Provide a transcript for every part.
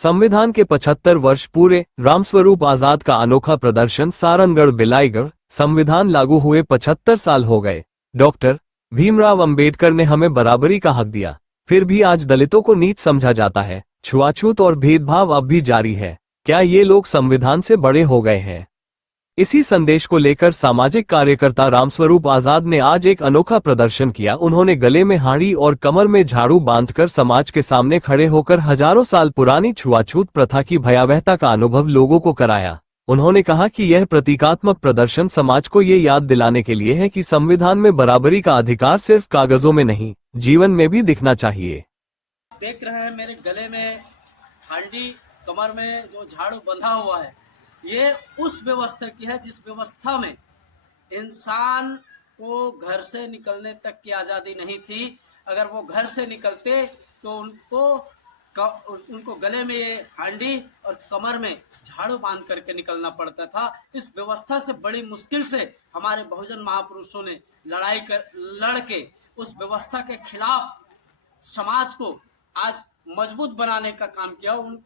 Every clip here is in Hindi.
संविधान के 75 वर्ष पूरे, रामस्वरूप आजाद का अनोखा प्रदर्शन सारंगढ़ बिलाईगढ़। संविधान लागू हुए 75 साल हो गए। डॉक्टर भीमराव अंबेडकर ने हमें बराबरी का हक दिया, फिर भी आज दलितों को नीच समझा जाता है। छुआछूत और भेदभाव अब भी जारी है। क्या ये लोग संविधान से बड़े हो गए हैं? इसी संदेश को लेकर सामाजिक कार्यकर्ता रामस्वरूप आजाद ने आज एक अनोखा प्रदर्शन किया। उन्होंने गले में हाड़ी और कमर में झाड़ू बांधकर समाज के सामने खड़े होकर हजारों साल पुरानी छुआछूत प्रथा की भयावहता का अनुभव लोगों को कराया। उन्होंने कहा कि यह प्रतीकात्मक प्रदर्शन समाज को ये याद दिलाने के लिए है कि संविधान में बराबरी का अधिकार सिर्फ कागजों में नहीं, जीवन में भी दिखना चाहिए। देख रहे हैं मेरे गले में हांडी, कमर में जो झाड़ू बंधा हुआ है, ये उस व्यवस्था की है जिस व्यवस्था में इंसान को घर से निकलने तक की आज़ादी नहीं थी। अगर वो घर से निकलते तो उनको गले में ये हांडी और कमर में झाड़ू बांध करके निकलना पड़ता था। इस व्यवस्था से बड़ी मुश्किल से हमारे बहुजन महापुरुषों ने लड़ के उस व्यवस्था के खिलाफ समाज को आज मजबूत बनाने का काम किया, उन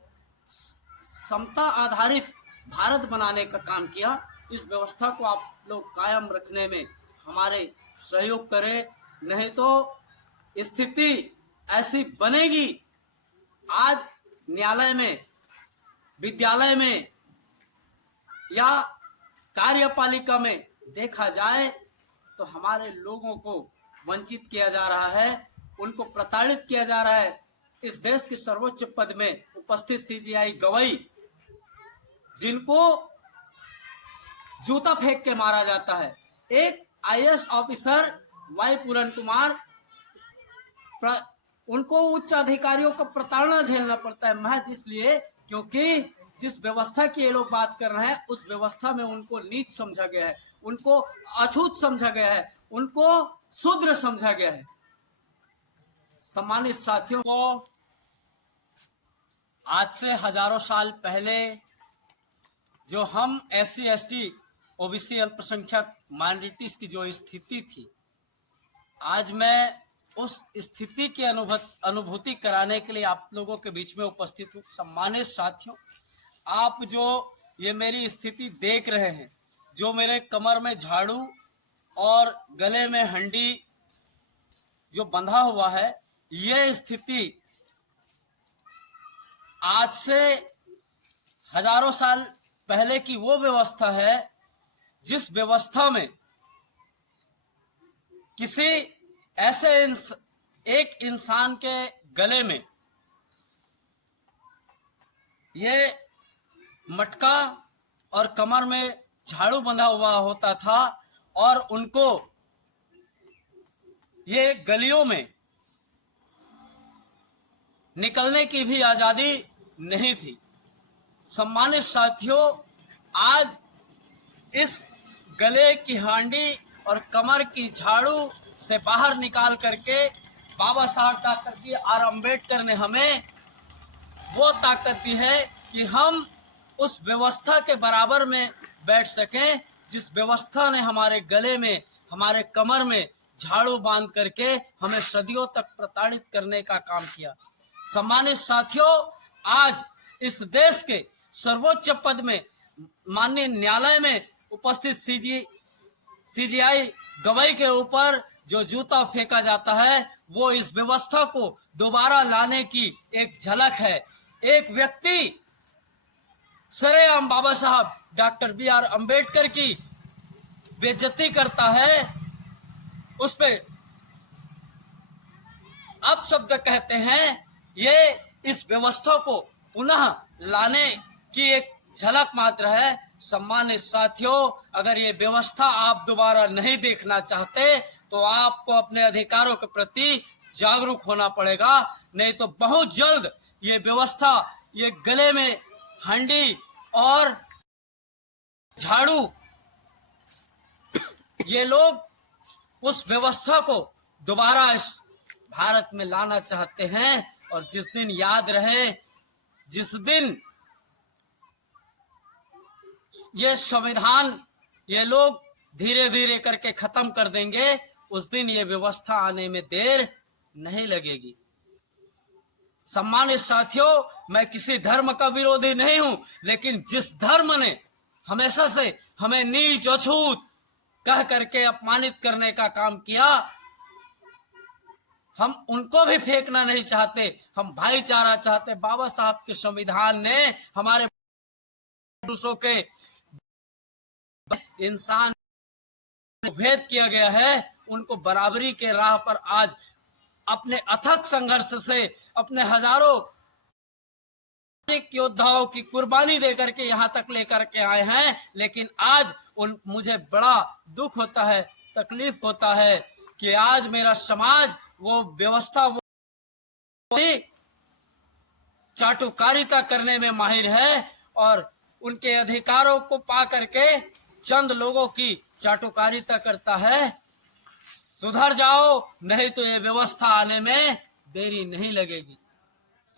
समता आधारित भारत बनाने का काम किया। इस व्यवस्था को आप लोग कायम रखने में हमारे सहयोग करें, नहीं तो स्थिति ऐसी बनेगी। आज न्यायालय में, विद्यालय में या कार्यपालिका में देखा जाए तो हमारे लोगों को वंचित किया जा रहा है, उनको प्रताड़ित किया जा रहा है। इस देश के सर्वोच्च पद में उपस्थित सीजीआई गवई, जिनको जूता फेंक के मारा जाता है, एक आईएएस ऑफिसर वाई पूरन कुमार, उनको उच्च अधिकारियों का प्रताड़ना झेलना पड़ता है महज इसलिए क्योंकि जिस व्यवस्था की ये लोग बात कर रहे हैं उस व्यवस्था में उनको नीच समझा गया है, उनको अछूत समझा गया है, उनको शूद्र समझा गया है। सम्मानित साथियों को, आज से हजारों साल पहले जो हम SC ST OBC अल्पसंख्यक माइनॉरिटीज की जो स्थिति थी, आज मैं उस स्थिति की अनुभूति कराने के लिए आप लोगों के बीच में उपस्थित हूँ। सम्मानित साथियों, आप जो ये मेरी स्थिति देख रहे हैं, जो मेरे कमर में झाड़ू और गले में हंडी जो बंधा हुआ है, ये स्थिति आज से हजारों साल पहले की वो व्यवस्था है जिस व्यवस्था में किसी ऐसे एक इंसान के गले में ये मटका और कमर में झाड़ू बंधा हुआ होता था और उनको ये गलियों में निकलने की भी आजादी नहीं थी। सम्मानित साथियों, आज इस गले की हांडी और कमर की झाड़ू से बाहर निकाल करके बाबा साहब डॉक्टर B.R. अम्बेडकर ने हमें वो ताकत दी है कि हम उस व्यवस्था के बराबर में बैठ सकें जिस व्यवस्था ने हमारे गले में, हमारे कमर में झाड़ू बांध करके हमें सदियों तक प्रताड़ित करने का काम किया। सम्मानित साथियों, आज इस देश के सर्वोच्च पद में माननीय न्यायालय में उपस्थित सीजीआई गवई के ऊपर जो जूता फेंका जाता है वो इस व्यवस्था को दोबारा लाने की एक झलक है। एक व्यक्ति सरेआम बाबा साहब डॉक्टर B.R. अम्बेडकर की बेइज्जती करता है, उस पे अपशब्द कहते हैं, ये इस व्यवस्था को पुनः लाने की एक झलक मात्र है। सम्मानित साथियों, अगर ये व्यवस्था आप दोबारा नहीं देखना चाहते तो आपको अपने अधिकारों के प्रति जागरूक होना पड़ेगा, नहीं तो बहुत जल्द ये व्यवस्था, ये गले में हंडी और झाड़ू, ये लोग उस व्यवस्था को दोबारा इस भारत में लाना चाहते हैं। और जिस दिन याद रहे, जिस दिन ये संविधान ये लोग धीरे धीरे करके खत्म कर देंगे, उस दिन ये व्यवस्था आने में देर नहीं लगेगी। सम्मानित साथियों, मैं किसी धर्म का विरोधी नहीं हूं, लेकिन जिस धर्म ने हमेशा से हमें नीच अछूत कह करके अपमानित करने का काम किया, हम उनको भी फेंकना नहीं चाहते। हम भाईचारा चाहते। बाबा साहब के संविधान ने हमारे पुरुषों के इंसान भेद किया गया है, उनको बराबरी के राह पर आज अपने अथक संघर्ष से अपने हजारों योद्धाओं की कुर्बानी देकर के यहाँ तक लेकर के आए हैं। लेकिन आज मुझे बड़ा दुख होता है, तकलीफ होता है कि आज मेरा समाज वो व्यवस्था वो चाटुकारिता करने में माहिर है और उनके अधिकारों को पा करके चंद लोगों की चाटुकारिता करता है। सुधर जाओ, नहीं तो ये व्यवस्था आने में देरी नहीं लगेगी।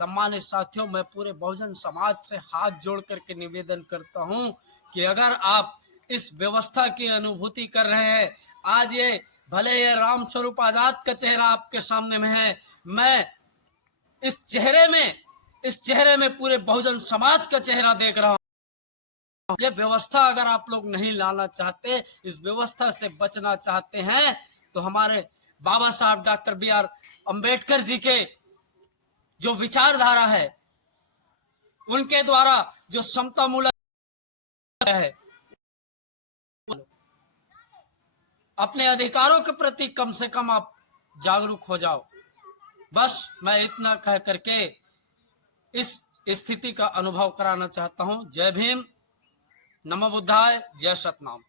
सम्मानित साथियों, मैं पूरे बहुजन समाज से हाथ जोड़ करके निवेदन करता हूं कि अगर आप इस व्यवस्था की अनुभूति कर रहे हैं, आज ये भले ये राम स्वरूप आजाद का चेहरा आपके सामने में है, मैं इस चेहरे में पूरे बहुजन समाज का चेहरा देख रहा हूं। ये व्यवस्था अगर आप लोग नहीं लाना चाहते, इस व्यवस्था से बचना चाहते हैं, तो हमारे बाबा साहब डॉक्टर B.R. अम्बेडकर जी के जो विचारधारा है, उनके द्वारा जो समता मूलक है, अपने अधिकारों के प्रति कम से कम आप जागरूक हो जाओ। बस मैं इतना कह करके इस स्थिति का अनुभव कराना चाहता हूं। जय भीम, नमो बुद्धाय, जय सतनाम।